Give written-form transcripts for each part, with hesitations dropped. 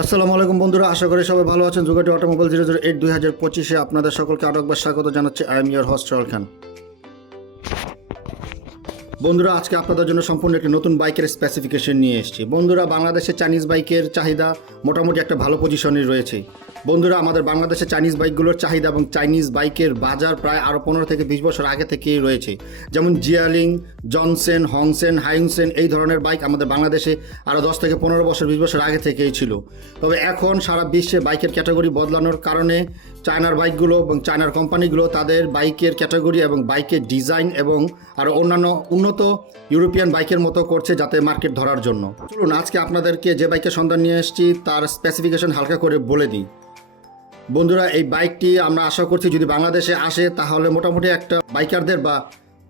আসসালামু আলাইকুম বন্ধুরা, আশা করি সবাই ভালো আছেন। জুগাটি অটোমোবাইল 008 2025-এ আপনাদের সকলকে আরও একবার স্বাগত জানাচ্ছি। আই এম ইয়োর হোস্ট খান। বন্ধুরা, আজকে আপনাদের জন্য সম্পূর্ণ একটি নতুন বাইকের স্পেসিফিকেশন নিয়ে এসেছি। বন্ধুরা, বাংলাদেশে চাইনিজ বাইকের চাহিদা মোটামুটি একটা ভালো পজিশনে রয়েছে। বন্ধুরা, আমাদের বাংলাদেশে চাইনিজ বাইকগুলোর চাহিদা এবং চাইনিজ বাইকের বাজার প্রায় আরও 15 থেকে 20 বছর আগে থেকেই রয়েছে। যেমন জিয়ালিং, জনসেন, হংসেন, হাইউংসেন এই ধরনের বাইক আমাদের বাংলাদেশে আরও 10 থেকে 15 বছর 20 বছর আগে থেকেই ছিল। তবে এখন সারা বিশ্বে বাইকের ক্যাটাগরি বদলানোর কারণে চায়নার বাইকগুলো এবং চায়নার কোম্পানিগুলো তাদের বাইকের ক্যাটাগরি এবং বাইকের ডিজাইন এবং আরও অন্যান্য উন্নত ইউরোপিয়ান বাইকের মতো করছে যাতে মার্কেট ধরার জন্য। চলুন আজকে আপনাদেরকে যে বাইকের সন্ধান নিয়ে এসেছি তার স্পেসিফিকেশন হালকা করে বলে দিই। বন্ধুরা, এই বাইকটি আমরা আশা করছি যদি বাংলাদেশে আসে তাহলে মোটামুটি একটা বাইকারদের বা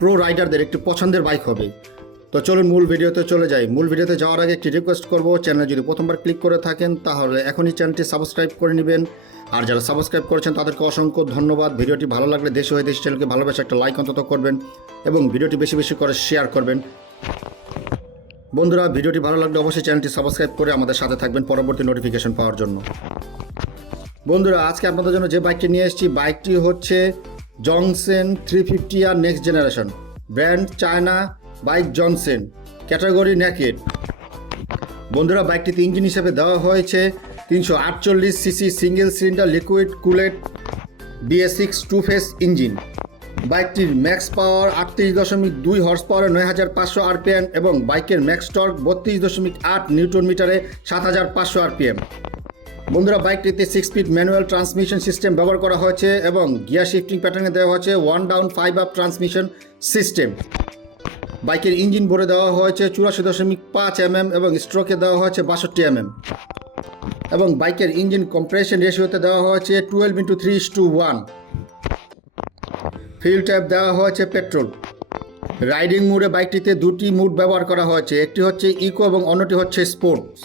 প্রো রাইডারদের একটি পছন্দের বাইক হবে। তো চলুন মূল ভিডিওতে চলে যাই। মূল ভিডিওতে যাওয়ার আগে একটি রিকোয়েস্ট করব, চ্যানেলে যদি প্রথমবার ক্লিক করে থাকেন তাহলে এখনই চ্যানেলটি সাবস্ক্রাইব করে নেবেন। আর যারা সাবস্ক্রাইব করেছেন তাদেরকে অসংখ্য ধন্যবাদ। ভিডিওটি ভালো লাগলে দেশে হয়ে দেশ চ্যানেলকে ভালোবেসে একটা লাইক অন্তত করবেন এবং ভিডিওটি বেশি বেশি করে শেয়ার করবেন। বন্ধুরা, ভিডিওটি ভালো লাগলে অবশ্যই চ্যানেলটি সাবস্ক্রাইব করে আমাদের সাথে থাকবেন পরবর্তী নোটিফিকেশন পাওয়ার জন্য। বন্ধুরা, আজকে আপনাদের জন্য যে বাইকটি নিয়ে এসেছি বাইকটি হচ্ছে জংসেন 350 আর next generation. Brand China bike Zontes, category naked. বন্ধুরা, বাইকটিতে ইঞ্জিন হিসেবে দেওয়া হয়েছে 348 CC single cylinder liquid cooled BS6 two phase engine. বাইকটির ম্যাক্স পাওয়ার 38.2 হর্স পাওয়ারে 9500 RPM এবং বাইকের ম্যাক্স টর্ক 32.8 নিউটন মিটারে 7500 RPM। বন্ধুরা, বাইকটিতে 6 স্পিড ম্যানুয়াল ট্রান্সমিশন সিস্টেম ব্যবহার করা হয়েছে এবং গিয়ার শিফটিং প্যাটার্নে দেওয়া হয়েছে 1 ডাউন 5 আপ ট্রান্সমিশন সিস্টেম। বাইকের ইঞ্জিন ভরে দেওয়া হয়েছে 84.5 mm এবং স্ট্রোকে দেওয়া হয়েছে 62 mm এবং বাইকের ইঞ্জিন কম্প্রেশন রেশিওতে দেওয়া হয়েছে 12:3:1। ফিউল টাইপ দেওয়া হয়েছে পেট্রোল। রাইডিং মোডে বাইকটিতে দুটি মোড ব্যবহার করা হয়েছে, একটি হচ্ছে ইকো এবং অন্যটি হচ্ছে স্পোর্টস।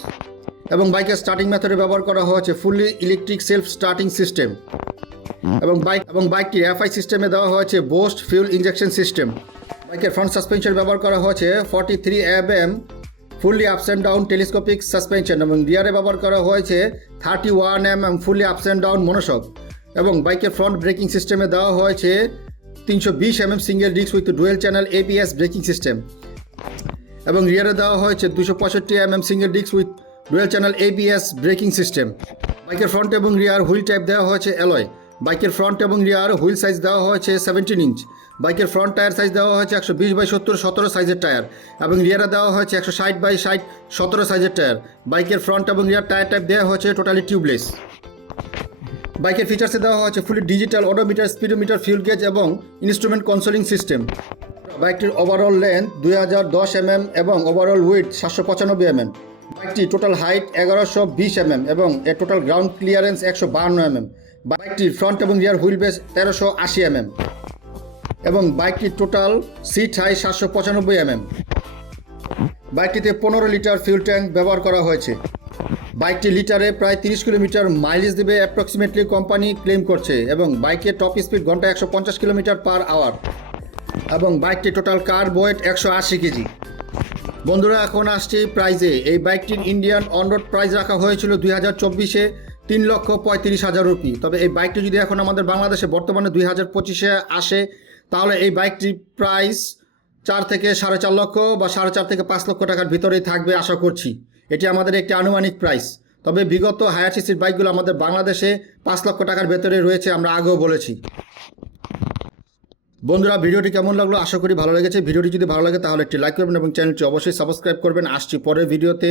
এবং বাইকের স্টার্টিং মেথডে ব্যবহার করা হয়েছে fully electric self starting system এবং বাইকটির এফআই সিস্টেমে দেওয়া হয়েছে বোস্ট ফিউল ইঞ্জেকশন সিস্টেম। বাইকের ফ্রন্ট সাসপেনশন ব্যবহার করা হয়েছে 43 mm fully ups and down telescopic suspension এবং রিয়ারে ব্যবহার করা হয়েছে 31 mm fully ups and down monoshock এবং বাইকের ফ্রন্ট ব্রেকিং সিস্টেমে দেওয়া হয়েছে 320 mm single disc with dual channel ABS braking system এবং রিয়ারে দেওয়া হয়েছে 265 mm single disc with dual channel ABS braking system. বাইকের ফ্রন্ট এবং রিয়ার হুইল টাইপ দেওয়া হয়েছে অ্যালয়। বাইকের ফ্রন্ট এবং রিয়ার হুইল সাইজ দেওয়া হয়েছে 17 ইঞ্চ। বাইকের ফ্রন্ট টায়ার সাইজ দেওয়া হয়েছে 120/70 17 সাইজের টায়ার এবং রিয়ারে দেওয়া হয়েছে 160/60 17 সাইজের টায়ার। বাইকের ফ্রন্ট এবং রিয়ার টায়ার টাইপ দেওয়া হয়েছে টোটালি টিউবলেস। বাইকের ফিচার্সে দেওয়া হয়েছে fully digital odometer, speedometer, fuel gauge এবং ইনস্ট্রুমেন্ট কনসোলিং সিস্টেম। বাইকটির ওভারঅল লেন্থ 2010 mm এবং ওভারঅল উইডথ 795 mm। বাইকটি টোটাল হাইট 1120 mm এবং এর টোটাল গ্রাউন্ড ক্লিয়ারেন্স 152 mm। বাইকটির ফ্রন্ট এবং রিয়ার হুইল বেস 1380 mm এবং বাইকটির টোটাল সিট হাইট 795 mm। বাইকটিতে 15 লিটার ফিউল ট্যাঙ্ক ব্যবহার করা হয়েছে। বাইকটি লিটারে প্রায় 30 কিলোমিটার মাইলেজ দেবে অ্যাপ্রক্সিমেটলি কোম্পানি ক্লেম করছে এবং বাইকের টপ স্পিড ঘন্টায় 150 কিলোমিটার পার আওয়ার এবং বাইকটি টোটাল কার ওয়েট 180 কেজি। বন্ধুরা, এখন আসছি প্রাইজে। এই বাইকটির ইন্ডিয়ান অন রোড প্রাইস রাখা হয়েছিল 2024-এ 3,35,000 রুপি। তবে এই বাইকটি যদি এখন আমাদের বাংলাদেশে বর্তমানে 2025-এ আসে তাহলে এই বাইকটির প্রাইস 4 থেকে 4.5 লক্ষ বা 4.5 থেকে 5 লক্ষ টাকার ভিতরেই থাকবে আশা করছি। এটি আমাদের একটি আনুমানিক প্রাইস। তবে বিগত হায়ার সিসির বাইকগুলো আমাদের বাংলাদেশে 5 লক্ষ টাকার ভেতরে রয়েছে, আমরা আগেও বলেছি। বন্ধুরা, ভিডিওটি কেমন লাগলো? আশা করি ভালো লেগেছে। ভিডিওটি যদি ভালো লাগে তাহলে একটি লাইক করবেন এবং চ্যানেলটি অবশ্যই সাবস্ক্রাইব করবেন। আসছি পরের ভিডিওতে।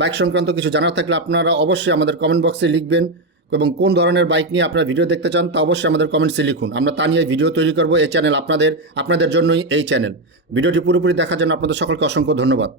বাইক সংক্রান্ত কিছু জানার থাকলে আপনারা অবশ্যই আমাদের কমেন্ট বক্সে লিখবেন এবং কোন ধরনের বাইক নিয়ে আপনারা ভিডিও দেখতে চান তা অবশ্যই আমাদের কমেন্টসে লিখুন। আমরা তা নিয়ে ভিডিও তৈরি করব। এই চ্যানেল আপনাদের জন্যই এই চ্যানেল। ভিডিওটি পুরোপুরি দেখার জন্য আপনাদের সকলকে অসংখ্য ধন্যবাদ।